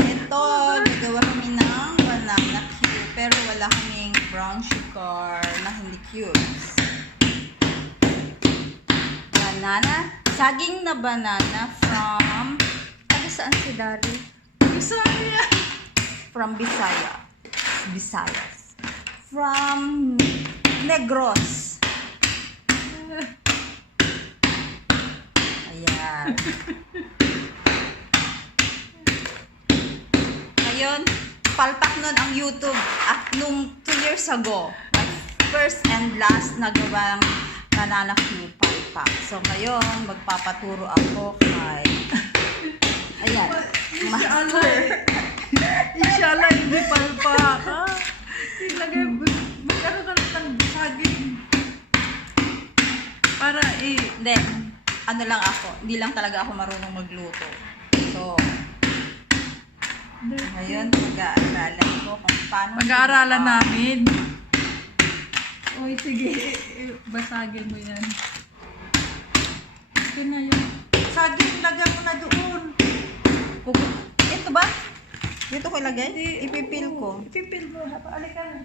Ito, gagawa kami ng banana cube. Pero wala kaming brown sugar na hindi cubes. Banana, saging na banana from, saan si Dari? Bisaya. From Visayas. From Negros. Ayan. Ngayon, palpak nun ang YouTube at nung 2 years ago, my first and last nagawang banana cube palpak. So ngayon, magpapaturo ako kay ayan, master. Inshallah, hindi palpak. Ilagay, magkano ka ng saging. Para Hindi, ano lang ako, hindi lang talaga ako marunong magluto. So, ngayon, pag-aaralan ko kung paano. Pag-aaralan namin. Oy, sige. Basagin mo yan. Ito na yun. Saging, lagyan mo na doon. Ito ba? Dito ko ilagay? Ipipil ko. Ipipil mo. Alika na.